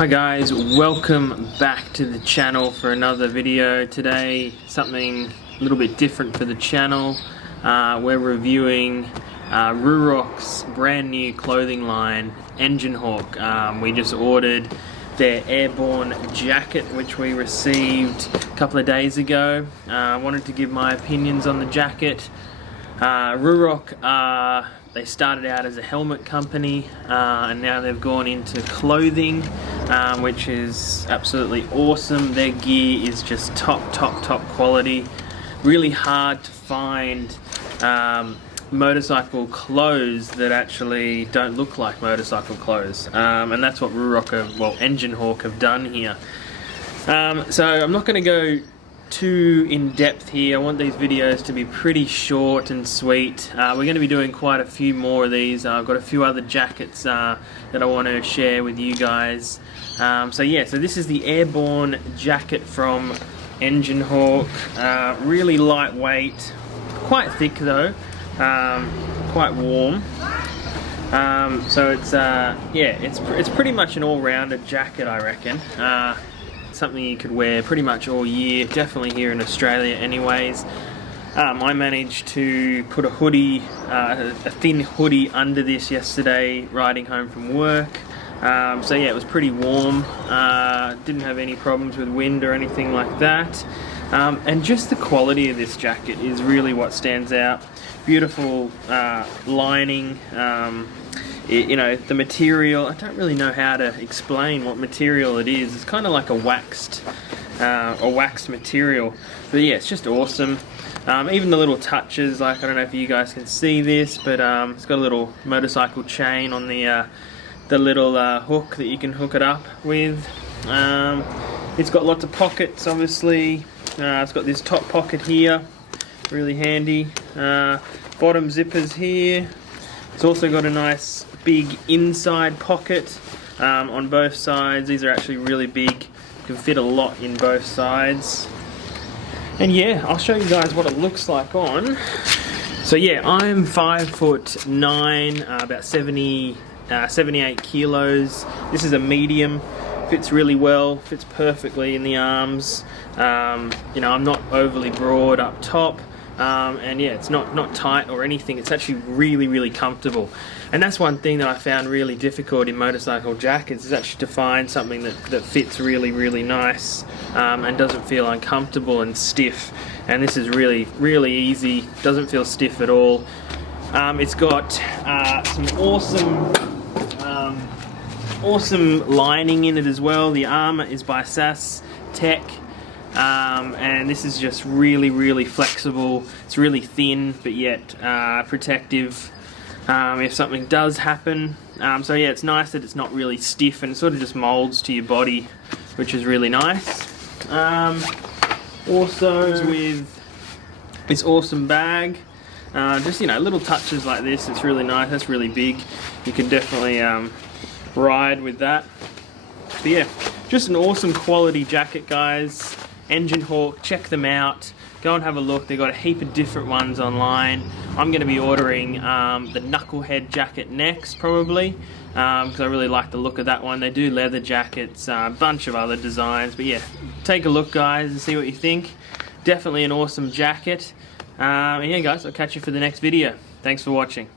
Hi guys, welcome back to the channel for another video. Today something a little bit different for the channel. We're reviewing Ruroc's brand new clothing line, Enginehawk. We just ordered their airborne jacket, which we received a couple of days ago. I wanted to give my opinions on the jacket. Ruroc, they started out as a helmet company and now they've gone into clothing, which is absolutely awesome. Their gear is just top quality. Really hard to find motorcycle clothes that actually don't look like motorcycle clothes, and that's what Enginehawk have done here. So I'm not going to go too in depth here. I want these videos to be pretty short and sweet. We're going to be doing quite a few more of these. I've got a few other jackets that I want to share with you guys. So this is the airborne jacket from Enginehawk. Really lightweight, quite thick though, quite warm. So it's pretty much an all-rounder jacket, I reckon. Something you could wear pretty much all year, definitely here in Australia anyways. I managed to put a hoodie, a thin hoodie under this yesterday riding home from work. So yeah, it was pretty warm, didn't have any problems with wind or anything like that. And just the quality of this jacket is really what stands out. Beautiful lining. You know, the material, I don't really know how to explain what material it is. It's kind of like a waxed material. But yeah, it's just awesome. Even the little touches, like I don't know if you guys can see this, but it's got a little motorcycle chain on the little hook that you can hook it up with. It's got lots of pockets, obviously. It's got this top pocket here, really handy. Bottom zippers here. It's also got a nice big inside pocket on both sides. These are actually really big. You can fit a lot in both sides. And yeah, I'll show you guys what it looks like on. So yeah, I'm 5'9", about 78 kilos. This is a medium. Fits really well, fits perfectly in the arms. You know, I'm not overly broad up top. And yeah, it's not tight or anything. It's actually really comfortable. And that's one thing that I found really difficult in motorcycle jackets, is actually to find something that fits really nice and doesn't feel uncomfortable and stiff. And this is really easy, doesn't feel stiff at all. It's got some awesome lining in it as well. The armor is by SAS Tech. And this is just really flexible. It's really thin but yet protective if something does happen. So yeah, it's nice that it's not really stiff and it sort of just molds to your body, which is really nice. Also with this awesome bag, just, you know, little touches like this. It's really nice. That's really big. You can definitely ride with that. But yeah, just an awesome quality jacket, guys. Enginehawk, check them out. Go and have a look. They've got a heap of different ones online. I'm going to be ordering the Knucklehead jacket next, probably, because I really like the look of that one. They do leather jackets, a bunch of other designs. But yeah, take a look, guys, and see what you think. Definitely an awesome jacket. And yeah, guys, I'll catch you for the next video. Thanks for watching.